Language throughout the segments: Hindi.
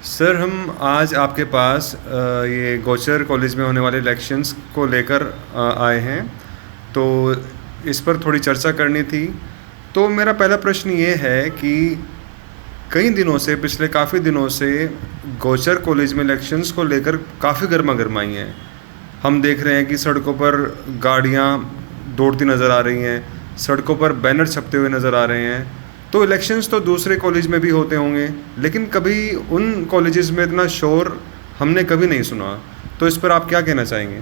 सर हम आज आपके पास ये गोचर कॉलेज में होने वाले इलेक्शंस को लेकर आए हैं। तो इस पर थोड़ी चर्चा करनी थी। तो मेरा पहला प्रश्न ये है कि कई दिनों से, पिछले काफ़ी दिनों से गोचर कॉलेज में इलेक्शंस को लेकर काफ़ी गर्मा गर्माई है। हम देख रहे हैं कि सड़कों पर गाड़ियां दौड़ती नज़र आ रही हैं, सड़कों पर बैनर छपते हुए नज़र आ रहे हैं। तो इलेक्शंस तो दूसरे कॉलेज में भी होते होंगे, लेकिन कभी उन कॉलेजेस में इतना शोर हमने कभी नहीं सुना। तो इस पर आप क्या कहना चाहेंगे?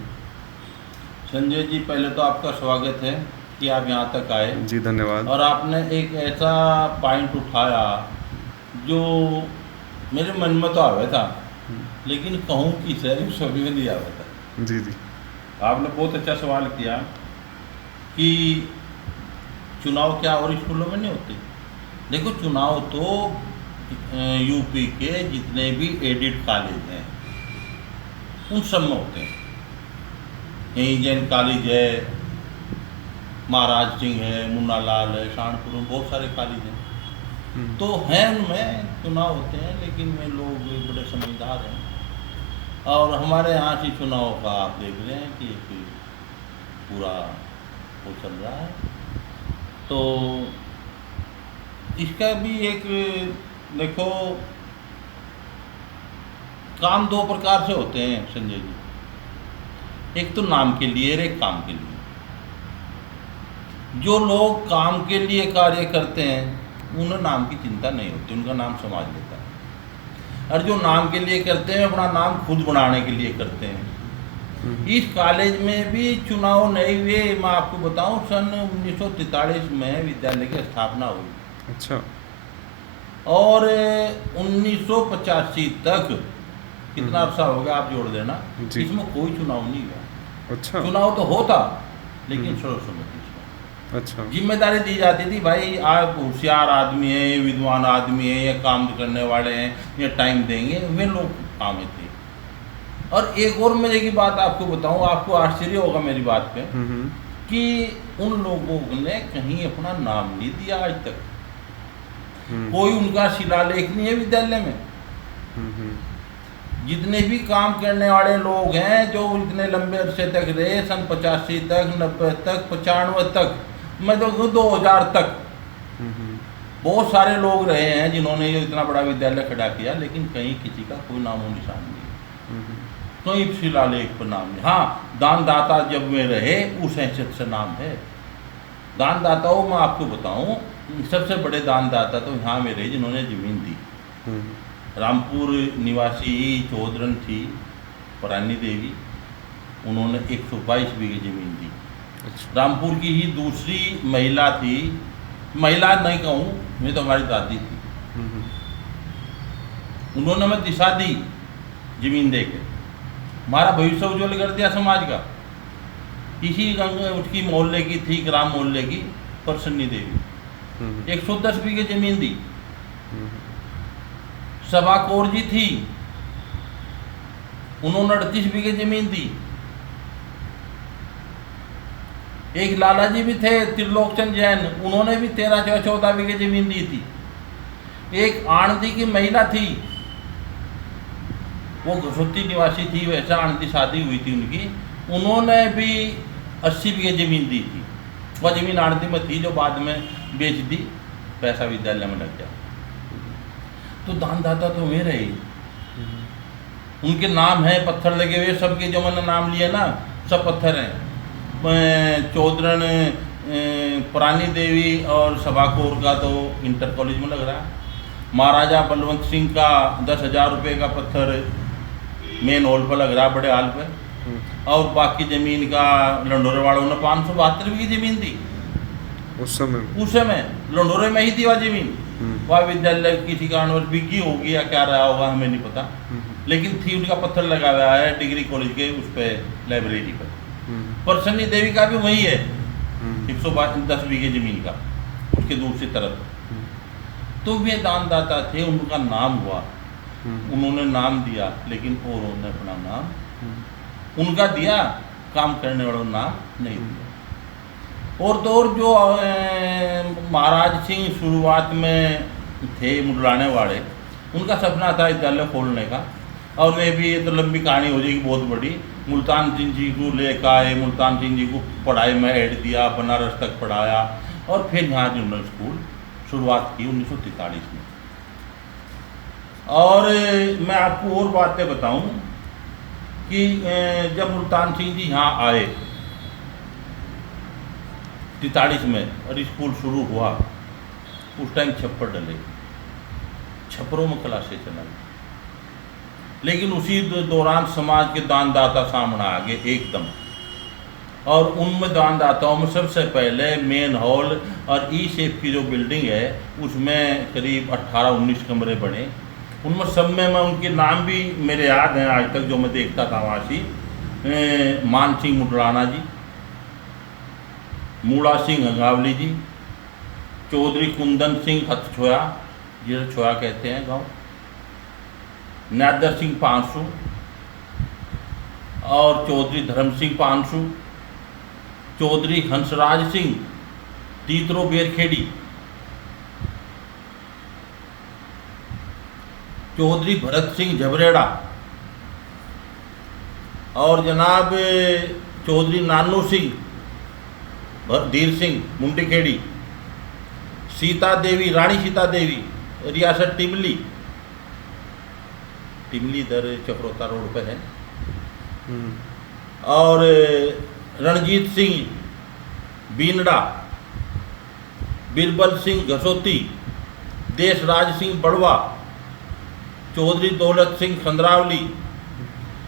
संजय जी, पहले तो आपका स्वागत है कि आप यहाँ तक आए। जी धन्यवाद। और आपने एक ऐसा पॉइंट उठाया जो मेरे मन में तो आया था, लेकिन कहूँ कि सर सभी में नहीं आया था। जी जी। आपने बहुत अच्छा सवाल किया कि चुनाव क्या और स्कूलों में नहीं होते। देखो, चुनाव तो यूपी के जितने भी एडिड कॉलेज हैं उन सब में होते हैं। यहीं जैन कॉलेज है, महाराज सिंह है, मुन्ना लाल है, सहारनपुर में बहुत सारे कॉलेज हैं। तो हैं, उनमें चुनाव होते हैं, लेकिन वे लोग बड़े समझदार हैं। और हमारे यहाँ से चुनाव का आप देख रहे हैं कि पूरा वो चल रहा है। तो इसका भी एक देखो, काम दो प्रकार से होते हैं संजय जी। एक तो नाम के लिए और एक काम के लिए। जो लोग काम के लिए कार्य करते हैं उन्हें नाम की चिंता नहीं होती, उनका नाम समाज लेता है। और जो नाम के लिए करते हैं अपना नाम खुद बनाने के लिए करते हैं। इस कॉलेज में भी चुनाव नहीं हुए। मैं आपको बताऊं, सन 1943 में विद्यालय की स्थापना हुई। अच्छा। और 1985 तक, कितना अरसा हो गया आप जोड़ देना, जी। इसमें कोई चुनाव नहीं हुआ। अच्छा। चुनाव तो होता, लेकिन सर्वसम्मति से अच्छा। जिम्मेदारी दी जाती थी। भाई आप होशियार आदमी हैं, ये विद्वान आदमी हैं, ये काम करने वाले हैं, ये टाइम देंगे, वे लोग काम थे। और एक और मजे की बात आपको बताऊं, आपको आश्चर्य होगा मेरी बात पे, कि उन लोगों ने कहीं अपना नाम नहीं दिया आज तक। कोई उनका शिलालेख नहीं है विद्यालय में। जितने भी काम करने वाले लोग हैं, जो इतने लंबे अरसे तक रहे, सन 85 तक, 90 तक, 95 तक, मैं तो 2000 तक बहुत सारे लोग रहे हैं जिन्होंने ये इतना बड़ा विद्यालय खड़ा किया, लेकिन कहीं किसी का कोई नामो निशान नहीं, कोई शिलालेख पर नाम नहीं। हाँ, दानदाता जब वे रहे उस हैसियत से नाम है। दानदाताओं में आपको बताऊं, सबसे बड़े दानदाता तो यहाँ में रहे जिन्होंने जमीन दी। रामपुर निवासी चौधरन थी परानी देवी, उन्होंने 122 बीघे जमीन दी। अच्छा। रामपुर की ही दूसरी महिला थी, महिला नहीं कहूँ मैं, तो हमारी दादी थी, उन्होंने हमें दिशा दी जमीन दे के, हमारा भविष्य उज्ज्वल कर दिया समाज का। इसी उसकी मोहल्ले की थी, ग्राम मोहल्ले की प्रसन्नी देवी, 110 बीघे जमीन दी। सभा कौर जी थी, उन्होंने 38 बीघे जमीन दी। एक लाला जी भी थे, त्रिलोकचंद जैन, उन्होंने भी 13-14 बीघे जमीन दी थी। एक आनंदी की महिला थी, वो घसोती निवासी थी, वैसा आनंदी शादी हुई थी उनकी, उन्होंने भी 80 बीघे जमीन दी थी। वह जमीन आनंदी में थी जो बाद में बेच दी, पैसा विद्यालय में लग गया। तो दानदाता तो वे रहे, उनके नाम है, पत्थर लगे हुए सबके, जो मैंने नाम लिए ना सब पत्थर हैं। चौधरन, पुरानी देवी और सभाकौर का तो इंटर कॉलेज में लग रहा है। महाराजा बलवंत सिंह का 10,000 रुपये का पत्थर मेन हॉल पर लग रहा है, बड़े हॉल पे। और बाकी जमीन का लंडोरे वालों ने 572 की जमीन दी उस समय लंडोरे में ही थी वह जमीन। वह विद्यालय किसी कारणवश बिकी होगी या क्या रहा होगा, हमें नहीं पता, लेकिन थी, उनका पत्थर लगा हुआ है डिग्री कॉलेज के उस पर, लाइब्रेरी पर। प्रसन्नी देवी का भी वही है, 110 बीघे जमीन का, उसके दूसरी तरफ। तो वे दानदाता थे, उनका नाम हुआ, उन्होंने नाम दिया, लेकिन और उन्होंने अपना नाम उनका दिया, काम करने वालों नाम नहीं दिया। और तो और जो महाराज सिंह शुरुआत में थे मुडलाने वाले, उनका सपना था विद्यालय खोलने का। और मैं भी, ये तो लंबी कहानी हो जाएगी बहुत बड़ी, मुल्तान सिंह जी को लेकर आए, मुल्तान सिंह जी को पढ़ाई में ऐड दिया, बनारस तक पढ़ाया, और फिर यहाँ जो उन्होंने स्कूल शुरुआत की 1943 में। और मैं आपको और बातें बताऊं कि जब मुल्तान सिंह जी यहाँ आए 43 में और स्कूल शुरू हुआ, उस टाइम छप्पर डले, छप्परों में क्लासें चलाई। लेकिन उसी दौरान समाज के दानदाता सामने आ गए एकदम, और उनमें दानदाताओं में सबसे पहले मेन हॉल और ई शेप की जो बिल्डिंग है उसमें करीब 18-19 कमरे बने। उनमें सब में मैं उनके नाम भी मेरे याद हैं आज तक, जो मैं देखता था वहाँ से, मान सिंह मुडराना जी, मूड़ा सिंह हंगावली जी, चौधरी कुंदन सिंह हथछोया, जिसे छोया कहते हैं गांव, नादर सिंह पांसू और चौधरी धर्म सिंह पांसू, चौधरी हंसराज सिंह तीतरो बेरखेड़ी, चौधरी भरत सिंह झबरेड़ा, और जनाब चौधरी नानू सिंह धीर सिंह मुंडीखेड़ी, सीता देवी, रानी सीता देवी, रियासत टिमली, टिमली इधर चक्रोता रोड पे है, और रणजीत सिंह बीनड़ा, बिरबल सिंह घसोती, देशराज सिंह बड़वा, चौधरी दौलत सिंह खंदरावली,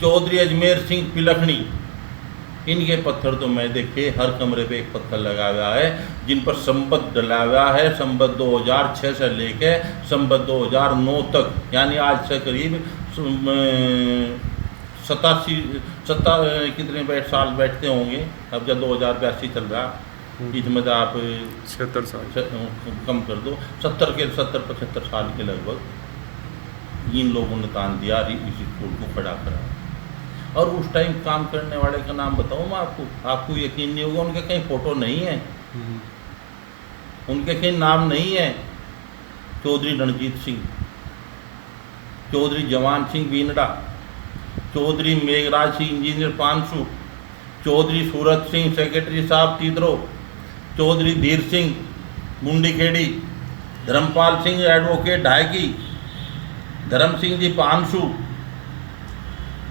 चौधरी अजमेर सिंह पिलखनी। इनके पत्थर तो मैं देखे हर कमरे पे एक पत्थर लगा हुआ है, जिन पर संबद्ध डला हुआ है, संबद्ध 2006 से लेके संबद्ध 2009 तक, यानी आज से करीब 87 कितने साल बैठते होंगे, अब जब 2082 चल रहा, इसमें तो आप 76 साल कम कर दो, 70-75 साल के लगभग इन लोगों ने दान दिया इस स्कूल को खड़ा करा। और उस टाइम काम करने वाले का नाम बताऊँ मैं आपको यकीन नहीं होगा, उनके कहीं फ़ोटो नहीं है, उनके कहीं नाम नहीं है। चौधरी रणजीत सिंह, चौधरी जवान सिंह बीनड़ा, चौधरी मेघराज सिंह इंजीनियर पानसू, चौधरी सूरत सिंह सेक्रेटरी साहब तीतरो, चौधरी धीर सिंह मुंडीखेड़ी, धर्मपाल सिंह एडवोकेट ढाकी, धर्म सिंह जी पानसू,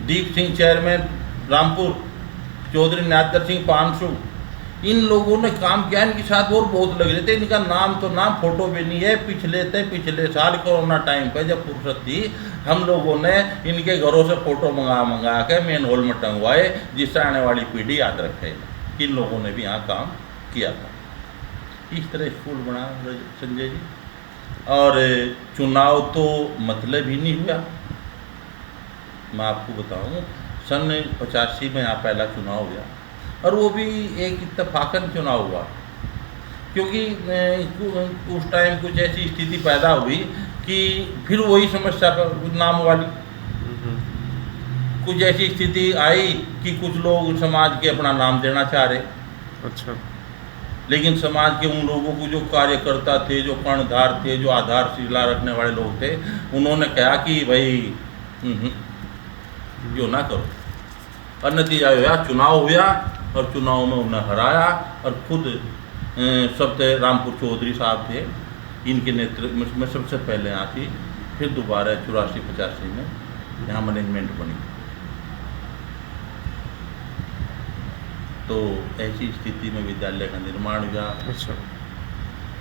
दीप सिंह चेयरमैन रामपुर, चौधरी नादर सिंह पानसू। इन लोगों ने काम किया, इनके साथ और बहुत लग रहे थे, इनका नाम तो नाम, फोटो भी नहीं है। पिछले साल कोरोना टाइम पे जब फुर्सत थी, हम लोगों ने इनके घरों से फ़ोटो मंगा के मेन हॉल में टंगवाए, जिससे आने वाली पीढ़ी याद रखे इन लोगों ने भी यहाँ काम किया था। इस तरह स्कूल बना संजय जी। और चुनाव तो मतलब ही नहीं हुआ, मैं आपको बताऊँ, सन 85 में यहाँ पहला चुनाव हुआ, और वो भी एक इत्तेफाकन चुनाव हुआ, क्योंकि उस टाइम कुछ ऐसी स्थिति पैदा हुई कि फिर वही समस्या पर नाम वाली कुछ ऐसी स्थिति आई कि कुछ लोग समाज के अपना नाम देना चाह रहे। अच्छा। लेकिन समाज के उन लोगों को जो कार्यकर्ता थे, जो कर्णधार थे, जो आधारशिला रखने वाले लोग थे, उन्होंने कहा कि भाई जो ना करो। और नतीजा हुआ, चुनाव हुआ, और चुनाव में उन्हें हराया, और खुद सबसे रामपुर चौधरी साहब थे, इनके नेतृत्व में सबसे पहले यहाँ थी, फिर दोबारा 84-85 में यहाँ मैनेजमेंट बनी। तो ऐसी स्थिति में विद्यालय का निर्माण हुआ। अच्छा।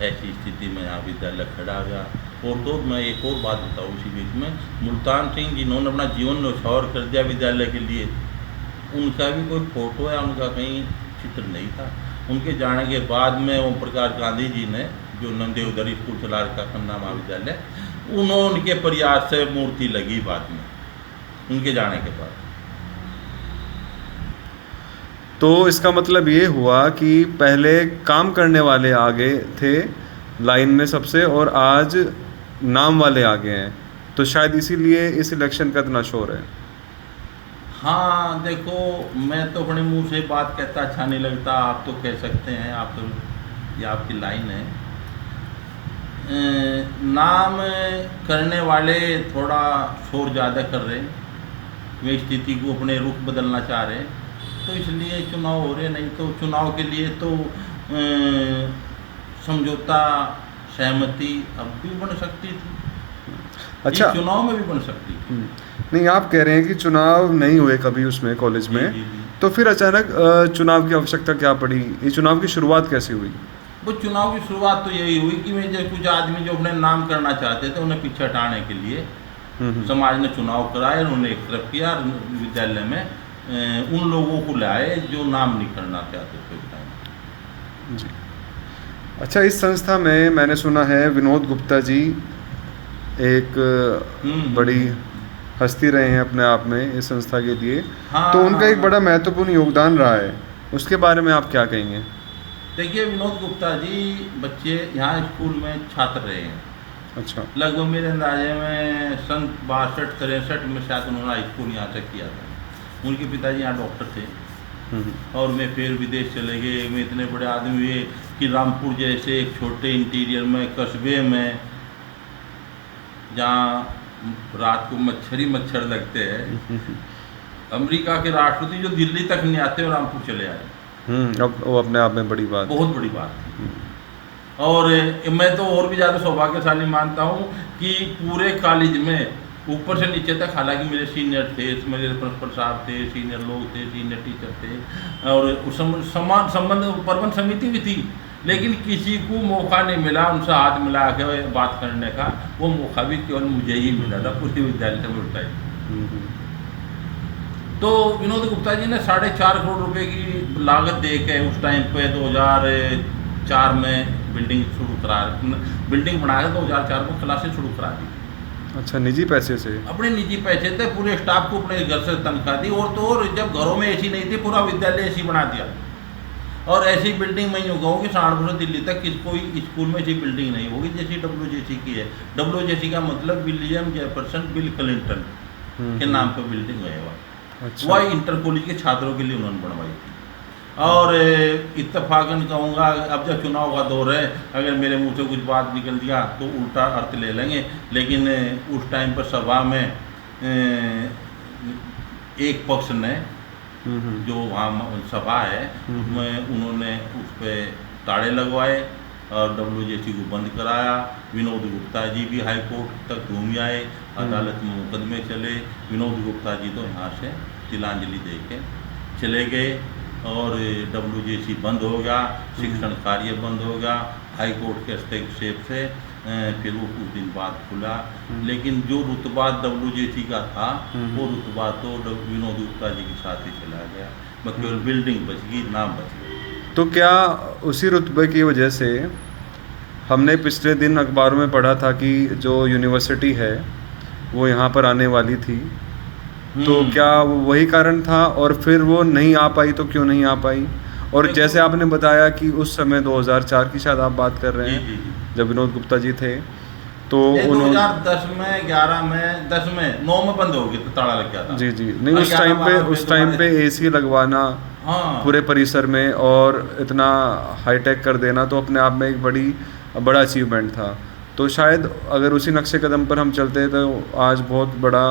ऐसी स्थिति में यहाँ विद्यालय खड़ा हुआ। और तो मैं एक और बात बताऊँ इसी बीच में, मुल्तान सिंह जिन्होंने अपना जीवन न्यौछावर कर दिया विद्यालय के लिए, उनका भी कोई फोटो या उनका कहीं चित्र नहीं था। उनके जाने के बाद में ओम प्रकाश गांधी जी ने, जो नंदेवधरी स्कूल चला रखा खन्ना महाविद्यालय, उनके प्रयास से मूर्ति लगी बाद में, उनके जाने के बाद। तो इसका मतलब ये हुआ कि पहले काम करने वाले आगे थे लाइन में सबसे, और आज नाम वाले आगे हैं, तो शायद इसीलिए इस इलेक्शन का इतना शोर है। हाँ देखो, मैं तो अपने मुंह से बात कहता अच्छा नहीं लगता, आप तो कह सकते हैं, आप तो ये आपकी लाइन है। नाम करने वाले थोड़ा शोर ज़्यादा कर रहे हैं, वे स्थिति को अपने रुख बदलना चाह रहे हैं, तो इसलिए चुनाव हो रहे। नहीं तो चुनाव के लिए तो समझौता सहमति अब भी बन सकती थी, अच्छा। इस चुनाव में भी बन सकती थी। नहीं, आप कह रहे हैं कि चुनाव नहीं हुए कभी उसमें कॉलेज में, जी, जी। तो फिर अचानक चुनाव की आवश्यकता क्या पड़ी? ये चुनाव की शुरुआत कैसे हुई? वो चुनाव की शुरुआत तो यही हुई कि मैं जो कुछ आदमी जो अपने नाम करना चाहते थे उन्हें पीछे हटाने के लिए समाज ने चुनाव कराए, उन्होंने एक तरफ किया विद्यालय में उन लोगों को लाए जो नाम नहीं करना चाहते थे उस टाइम। जी। अच्छा, इस संस्था में मैंने सुना है विनोद गुप्ता जी एक बड़ी हस्ती रहे हैं अपने आप में इस संस्था के लिए, हाँ, तो उनका हाँ, एक बड़ा महत्वपूर्ण योगदान रहा है, उसके बारे में आप क्या कहेंगे? देखिए, विनोद गुप्ता जी बच्चे यहाँ स्कूल में छात्र रहे हैं। अच्छा। लगभग मेरे अंदाजे में सन 62-63 में शायद उन्होंने हाई स्कूल यहाँ से किया था। उनके पिताजी यहाँ डॉक्टर थे और मैं फिर विदेश चले गए। मैं इतने बड़े आदमी हुए कि रामपुर जैसे एक छोटे इंटीरियर में कस्बे में जहाँ रात को मच्छर ही मच्छर लगते हैं, अमेरिका के राष्ट्रपति जो दिल्ली तक नहीं आते और रामपुर चले आए। अब वो अपने आप में बड़ी बात, बहुत बड़ी बात थी। और मैं तो और भी ज़्यादा सौभाग्यशाली मानता हूँ कि पूरे कॉलेज में ऊपर से नीचे तक, हालांकि मेरे सीनियर थे, मेरे प्रिंसिपल साहब थे, सीनियर लोग थे, सीनियर टीचर थे और उस समान संबंध प्रबंध समिति भी थी, लेकिन किसी को मौका नहीं मिला उनसे हाथ मिला के बात करने का। वो मौका भी केवल मुझे ही मिला था पूरे विद्यालय से उस टाइम। तो विनोद गुप्ता जी ने 4.5 करोड़ रुपए की लागत दे के उस टाइम पे 2004 में बिल्डिंग बनाया। 2004 को क्लासेस शुरू करा दी। अच्छा, निजी पैसे से? अपने निजी पैसे थे, पूरे स्टाफ को अपने घर से तनख्वाह दी। और तो और जब घरों में एसी नहीं थी, पूरा विद्यालय एसी बना दिया। और ऐसी बिल्डिंग मैं यूँ कहूँ कि सहारनपुर से दिल्ली तक कोई स्कूल में ऐसी बिल्डिंग नहीं होगी जैसी WJC की है। WJC का मतलब विलियम जेफरसन बिल क्लिंटन के नाम पर बिल्डिंग है। अच्छा। वह इंटर कॉलेज के छात्रों के लिए उन्होंने बनवाई थी। और इत्तेफाकन कहूँगा, अब जब चुनाव का दौर है, अगर मेरे मुंह से कुछ बात निकल दिया तो उल्टा अर्थ ले लेंगे, लेकिन उस टाइम पर सभा में एक पक्ष ने जो वहाँ सभा है उसमें उन्होंने उस पर ताड़े लगवाए और WJC को बंद कराया। विनोद गुप्ता जी भी हाई कोर्ट तक घूम आए, अदालत में मुकदमे चले। विनोद गुप्ता जी तो यहाँ से तिलांजलि दे के चले गए और WJC बंद हो गया, शिक्षण कार्य बंद हो गया हाई कोर्ट के हस्तक्षेप से। फिर वो कुछ दिन बाद खुला, लेकिन जो रुतबा WJC का था वो रुतबा तो विनोद गुप्ता जी के साथ ही चला गया। केवल बिल्डिंग बच गई, नाम बच गया। तो क्या उसी रुतबे की वजह से हमने पिछले दिन अखबारों में पढ़ा था कि जो यूनिवर्सिटी है वो यहाँ पर आने वाली थी, तो क्या वही कारण था? और फिर वो नहीं आ पाई तो क्यों नहीं आ पाई? और जैसे आपने बताया कि उस समय 2004 की शायद आप बात कर रहे हैं, जब विनोद गुप्ता जी थे, तो 2010 में 11 में 10 में 9 में बंद हो गई तो ताला लग गया था। जी। नहीं, उस टाइम पे AC लगवाना पूरे परिसर में और इतना हाईटेक कर देना तो अपने आप में एक बड़ा अचीवमेंट था। तो शायद अगर उसी नक्शे कदम पर हम चलते तो आज बहुत बड़ा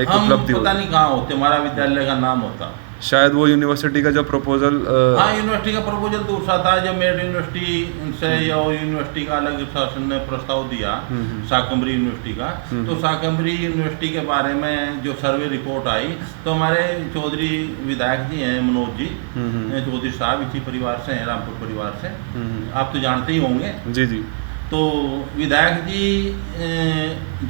एक उपलब्धि पता नहीं कहाँ होते, हमारा विद्यालय का नाम होता। शायद वो यूनिवर्सिटी का जो प्रपोजल यूनिवर्सिटी का प्रपोजल दूसरा था। जब मेरठ यूनिवर्सिटी से या यूनिवर्सिटी का अलग शासन ने प्रस्ताव दिया शाकंभरी यूनिवर्सिटी का, तो शाकंभरी यूनिवर्सिटी के बारे में जो सर्वे रिपोर्ट आई, तो हमारे चौधरी विधायक जी हैं मनोज जी चौधरी साहब, इसी परिवार से हैं, रामपुर परिवार से, आप तो जानते ही होंगे। जी। तो विधायक जी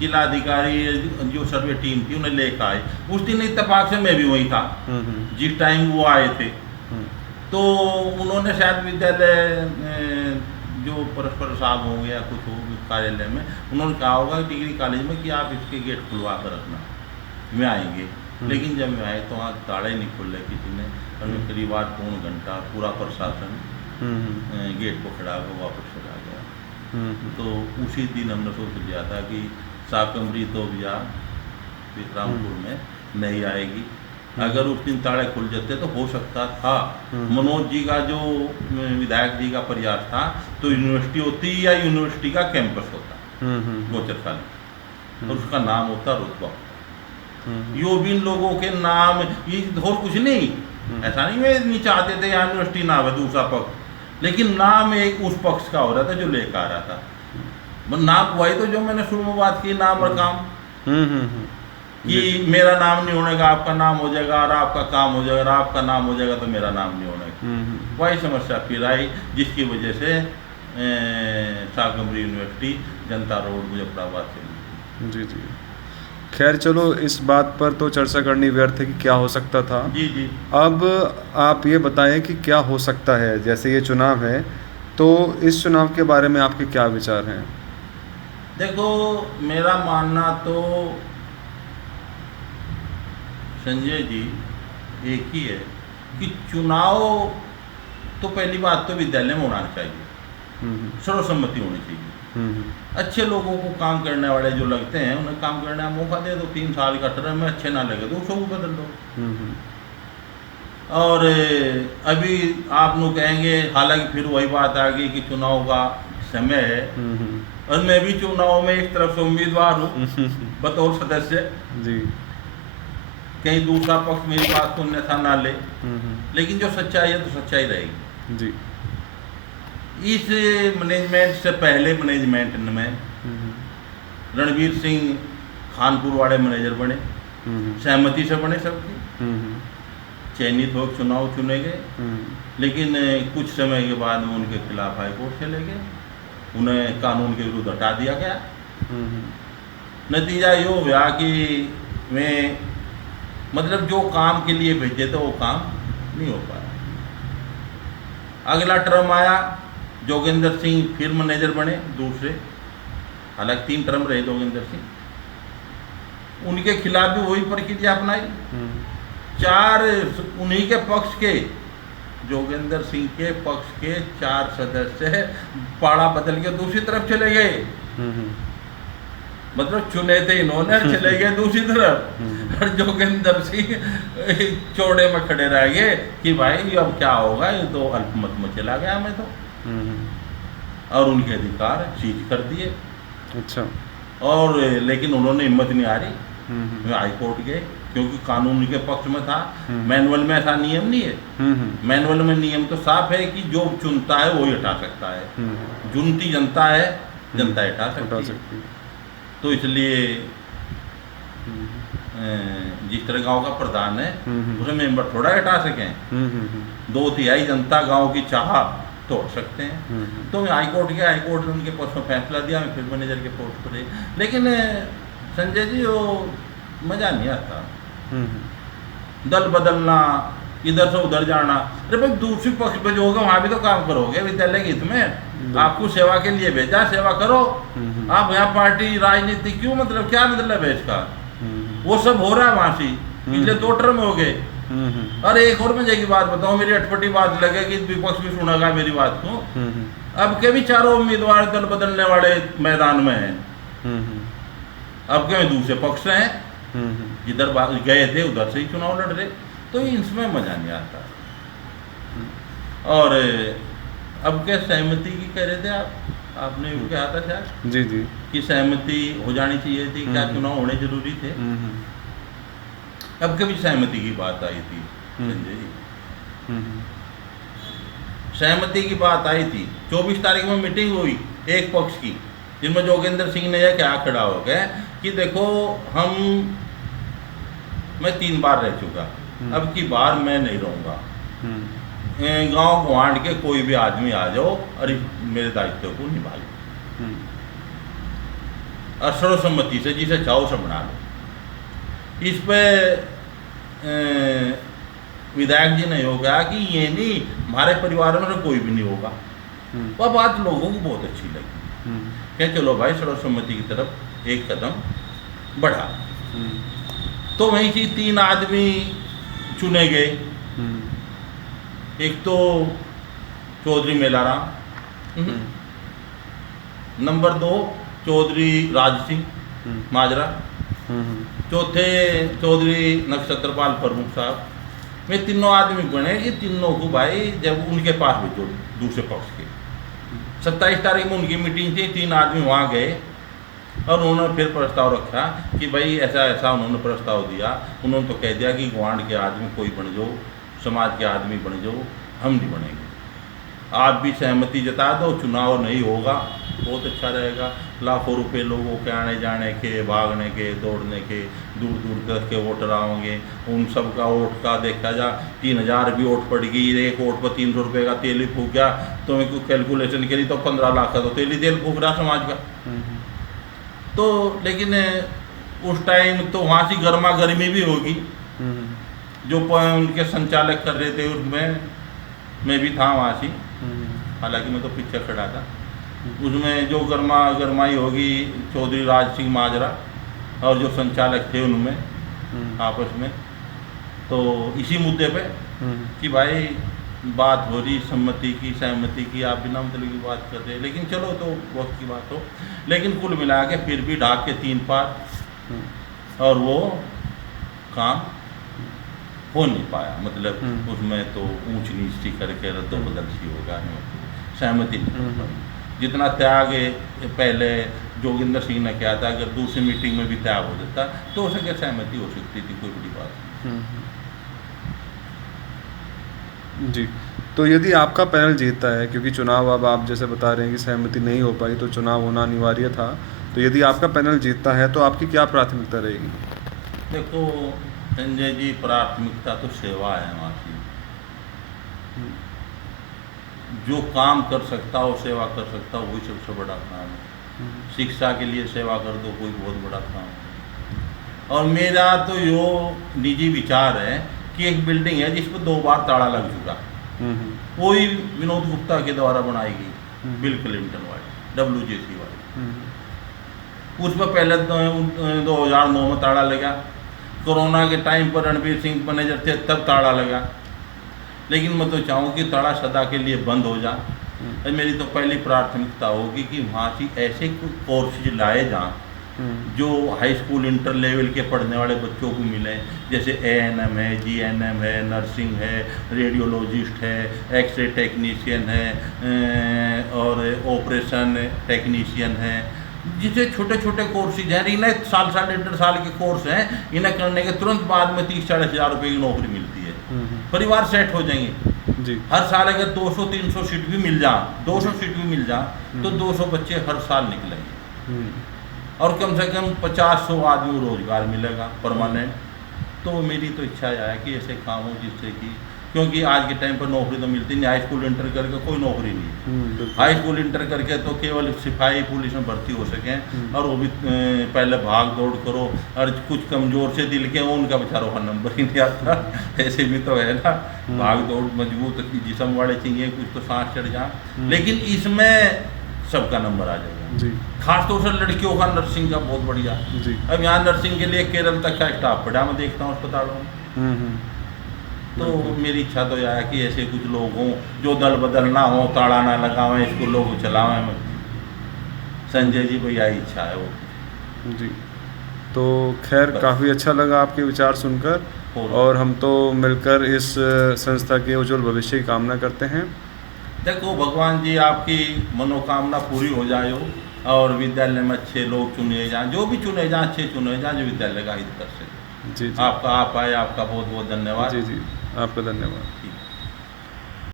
जिलाधिकारी जो सर्वे टीम थी उन्हें लेकर आए। उस दिन इत्तेफाक से मैं भी वहीं था जिस टाइम वो आए थे। तो उन्होंने शायद विद्यालय जो परस्पर साहब होंगे या कुछ हो कार्यालय में, उन्होंने कहा होगा डिग्री कॉलेज में कि आप इसके गेट खुलवा कर रखना, मैं आएंगे। लेकिन जब मैं आए तो वहाँ ताड़े नहीं खुले किसी ने, और मैं करीब 8-9 घंटा पूरा प्रशासन गेट को खड़ा कर वापस चला गया। तो उसी दिन हमने सोच लिया था कि शाकंभरी तो भैया रामपुर में नहीं आएगी, अगर उस दिन ताले खुल जाते तो हो सकता था मनोज जी का जो विधायक जी का प्रयास था तो यूनिवर्सिटी होती या यूनिवर्सिटी का कैंपस होता गोचरखाली और उसका नाम होता रुतबा। यो भी इन लोगों के नाम ये और कुछ नहीं, ऐसा नहीं वे नहीं चाहते थे यहाँ यूनिवर्सिटी ना हो दूसरा पक्ष, लेकिन नाम एक उस पक्ष का हो रहा था जो लेकर आ रहा था। नाम हुआ तो जो मैंने शुरू में बात की नाम और काम कि मेरा नाम नहीं होने का आपका नाम हो जाएगा और आपका काम हो जाएगा और आपका नाम हो जाएगा तो मेरा नाम नहीं होने का। वही समस्या फिर आई जिसकी वजह से शाकंभरी यूनिवर्सिटी जनता रोड मुजफ्फराबाद से। जी जी, खैर चलो इस बात पर तो चर्चा करनी व्यर्थ है कि क्या हो सकता था। जी जी। अब आप ये बताएं कि क्या हो सकता है, जैसे ये चुनाव है तो इस चुनाव के बारे में आपके क्या विचार हैं? देखो मेरा मानना तो संजय जी एक ही है कि चुनाव तो पहली बात तो विद्यालय में होना चाहिए, सर्वसम्मति होनी चाहिए। अच्छे लोगों को काम करने वाले जो लगते हैं उन्हें काम करने का मौका दे दो, 3 साल का टर्म में अच्छे ना लगे तो उसको बदल दो। और अभी आप लोग कहेंगे, हालांकि फिर वही बात आ गई कि चुनाव का समय है और मैं भी चुनाव में एक तरफ से उम्मीदवार हूँ बतौर सदस्य जी, कहीं दूसरा पक्ष मेरी बात को अन्यथा ना ले, लेकिन जो सच्चाई है तो सच्चाई रहेगी जी। इस मैनेजमेंट से पहले मैनेजमेंट में रणवीर सिंह खानपुर वाले मैनेजर बने, सहमति से बने सबकी, चयनित होकर चुनाव चुने गए, लेकिन कुछ समय के बाद में उनके खिलाफ हाईकोर्ट चले गए, उन्हें कानून के विरुद्ध हटा दिया गया। नतीजा ये हुआ कि वे मतलब जो काम के लिए भेजे थे वो काम नहीं हो पाया। अगला टर्म आया, जोगेंद्र सिंह फिर मैनेजर बने दूसरे, हालांकि 3 टर्म रहे जोगेंद्र सिंह, उनके खिलाफ भी वही प्रक्रिया अपनाई। 4 उन्हीं के पक्ष के, जोगेंद्र सिंह के पक्ष के 4 सदस्य पाड़ा बदल के दूसरी तरफ चले गए, मतलब चुने थे इन्होंने, चले गए दूसरी तरफ और जोगेंद्र सिंह चौड़े में खड़े रह गए कि भाई अब क्या होगा, ये तो अल्पमत में चला गया मैं तो, और उनके अधिकार सीज कर दिए। अच्छा। और लेकिन उन्होंने हिम्मत नहीं आ रही, हाई कोर्ट गए क्योंकि कानून के पक्ष में था। मैनुअल में ऐसा नियम नहीं है, मैनुअल में नियम तो साफ है कि जो चुनता है वही हटा सकता है, चुनती जनता है, जनता हटा सकती है। तो इसलिए जिस तरह गांव का प्रधान है उसे मेंबर थोड़ा हटा सकें, 2/3 जनता गांव की चाह तोड़ सकते हैं। तो हाई कोर्ट गया, हाई कोर्ट ने उनके पक्ष में फैसला दिया, मैं फिर मैनेजर के पोस्ट पर रही। लेकिन संजय जी वो मज़ा नहीं आता, दल बदलना, इधर से उधर जाना। अरे भाई दूसरी पक्ष पे जो होगा वहाँ भी तो काम करोगे, विद्यालय के हित में आपको सेवा के लिए भेजा, सेवा करो। आप यहाँ पार्टी राजनीति क्यों, मतलब क्या मतलब है इसका? वो सब हो रहा है वहाँ से, पिछले 2 टर्म हो गए। अरे एक और मजे की बात बताऊं, मेरी अटपटी बात लगेगी, विपक्ष भी सुनेगा मेरी बात को। अब के भी 4 उम्मीदवार दल बदलने वाले मैदान में हैं, अब के दूसरे पक्ष हैं, जिधर गए थे उधर से ही चुनाव लड़ रहे, तो इसमें मजा नहीं आता। और अब क्या सहमति की कह रहे थे आपने भी कहा था शायद जी जी कि सहमति हो जानी चाहिए थी, क्या चुनाव होने जरूरी थे? अब कभी सहमति की बात आई थी संजय जी, सहमति की बात आई थी। 24 तारीख में मीटिंग हुई एक पक्ष की, जिनमें जोगेंद्र सिंह ने यह क्या खड़ा हो गया कि देखो मैं 3 बार रह चुका, अब की बार मैं नहीं रहूँगा, गांव गुआंढ के कोई भी आदमी आ जाओ और मेरे दायित्व को निभा लो, और सर्वसम्मति से जिसे चाहो से बना लो। इस पे विधायक जी ने हो गया कि ये नहीं, हमारे परिवार में कोई भी नहीं होगा। वह बात लोगों को बहुत अच्छी लगी, क्या चलो भाई सर्वसम्मति की तरफ एक कदम बढ़ा। तो वहीं से 3 आदमी चुने गए, एक तो चौधरी मेलाराम, नंबर 2 चौधरी राज सिंह माजरा, चौथे चौधरी नक्षत्रपाल प्रमुख साहब, वे तीनों आदमी बने। ये तीनों को भाई जब उनके पास भेजो दूसरे पक्ष के, 27 तारीख में उनकी मीटिंग थी, 3 आदमी वहाँ गए और उन्होंने फिर प्रस्ताव रखा कि भाई ऐसा ऐसा उन्होंने प्रस्ताव दिया। उन्होंने तो कह दिया कि ग्वांड के आदमी कोई बन जाओ, समाज के आदमी बन जाओ, हम नहीं बनेंगे। आप भी सहमति जता दो, चुनाव नहीं होगा, बहुत अच्छा रहेगा। लाखों रुपए लोगों के आने जाने के, भागने के, दौड़ने के, दूर दूर तक के वोटर आओगे, उन सब का वोट का देखा जा। 3000 भी वोट पड़ गई, एक वोट पर 300 रुपये का तेल ही फूक गया, तो मैं कैलकुलेशन करी तो 15 लाख का तो तेल फूक रहा समाज का। तो लेकिन उस टाइम तो वहाँ से गर्मा गर्मी भी होगी। जो उनके संचालक कर रहे थे उसमें मैं भी था वहाँ से, हालांकि मैं तो पीछे खड़ा था। उसमें जो गरमाई होगी चौधरी राज सिंह माजरा और जो संचालक थे उनमें आपस में, तो इसी मुद्दे पे कि भाई बात हो रही सम्मति की, सहमति की, आप बिना मतलब की बात कर रहे हैं, लेकिन चलो तो वक्त की बात हो। लेकिन कुल मिला के फिर भी ढाक के 3 पार और वो काम हो नहीं पाया। मतलब उसमें तो ऊंच नीच सी करके रद्दो बदल सी होगा, सहमति नहीं हो पाई। जितना त्याग पहले जोगिंदर सिंह ने किया था, अगर दूसरी मीटिंग में भी त्याग हो जाता तो हो सके सहमति हो सकती थी, कोई बड़ी बात नहीं। जी, तो यदि आपका पैनल जीतता है, क्योंकि चुनाव अब आप जैसे बता रहे हैं कि सहमति नहीं हो पाई तो चुनाव होना अनिवार्य था, तो यदि आपका पैनल जीतता है तो आपकी क्या प्राथमिकता रहेगी? देखो संजय जी, प्राथमिकता तो सेवा है वहाँ की। जो काम कर सकता हो, सेवा कर सकता हो, वही सबसे बड़ा काम है। शिक्षा के लिए सेवा कर दो, कोई बहुत बड़ा काम है। और मेरा तो यो निजी विचार है कि एक बिल्डिंग है जिस पर 2 बार ताला लग चुका, वही विनोद गुप्ता के द्वारा बनाई गई, बिल क्लिंटन वाली, WJC वाली। उस पर पहले 2009 में ताला लगा, कोरोना के टाइम पर रणबीर सिंह मैनेजर थे तब ताला लगा। लेकिन मैं तो चाहूँ कि ताला सदा के लिए बंद हो जाए। मेरी तो पहली प्राथमिकता होगी कि वहाँ से ऐसे कोर्सेज लाए जाएँ जो हाई स्कूल इंटर लेवल के पढ़ने वाले बच्चों को मिले, जैसे ANM है, GNM है, नर्सिंग है, रेडियोलॉजिस्ट है, एक्सरे टेक्नीशियन है और ऑपरेशन टेक्नीशियन है। जिसे छोटे छोटे कोर्सेज हैं, इन्हें साल 1.5 साल के कोर्स हैं, इन्हें करने के तुरंत बाद में 30-40 हज़ार रुपये की नौकरी मिलती है। परिवार सेट हो जाएंगे जी। हर साल अगर 200-300 सीट भी मिल जाए, 200 सीट भी मिल जाए तो 200 बच्चे हर साल निकलेंगे और कम से कम 50-100 आदमी को रोजगार मिलेगा परमानेंट। तो मेरी तो इच्छा है कि ऐसे काम हो जिससे कि, क्योंकि आज के टाइम पर नौकरी तो मिलती नहीं, हाई स्कूल इंटर करके कोई नौकरी नहीं। हाई स्कूल इंटर करके तो केवल सिपाही पुलिस में भर्ती हो सकें, और वो भी पहले भाग दौड़ करो, और कुछ कमज़ोर से दिल के उनका बेचारों का नंबर ही नहीं आता। ऐसे भी तो है ना, भाग दौड़ मजबूत जिस्म वाले चाहिए, कुछ तो सांस चढ़ जाए, लेकिन इसमें सबका नंबर आ जाएगा जी। खासतौर से लड़कियों का नर्सिंग का बहुत बढ़िया जी। अब यहाँ नर्सिंग के लिए केरल तक का स्टाफ पड़ा, मैं देखता हूँ अस्पतालों में। तो मेरी इच्छा तो यह है कि ऐसे कुछ लोग हों जो दल बदल ना हो, ताड़ा ना लगावें, इसको लोग चलावें। संजय जी भैया इच्छा है वो जी। तो खैर काफ़ी अच्छा लगा आपके विचार सुनकर, और हम तो मिलकर इस संस्था के उज्जवल भविष्य की कामना करते हैं। देखो भगवान जी आपकी मनोकामना पूरी हो जाए हो, और विद्यालय में अच्छे लोग चुने जाएं, जो भी चुने जाएं अच्छे चुने जाएं जो विद्यालय का हित कर सके। जी, जी। आप आए, आपका बहुत बहुत धन्यवाद। जी जी, आपका धन्यवाद।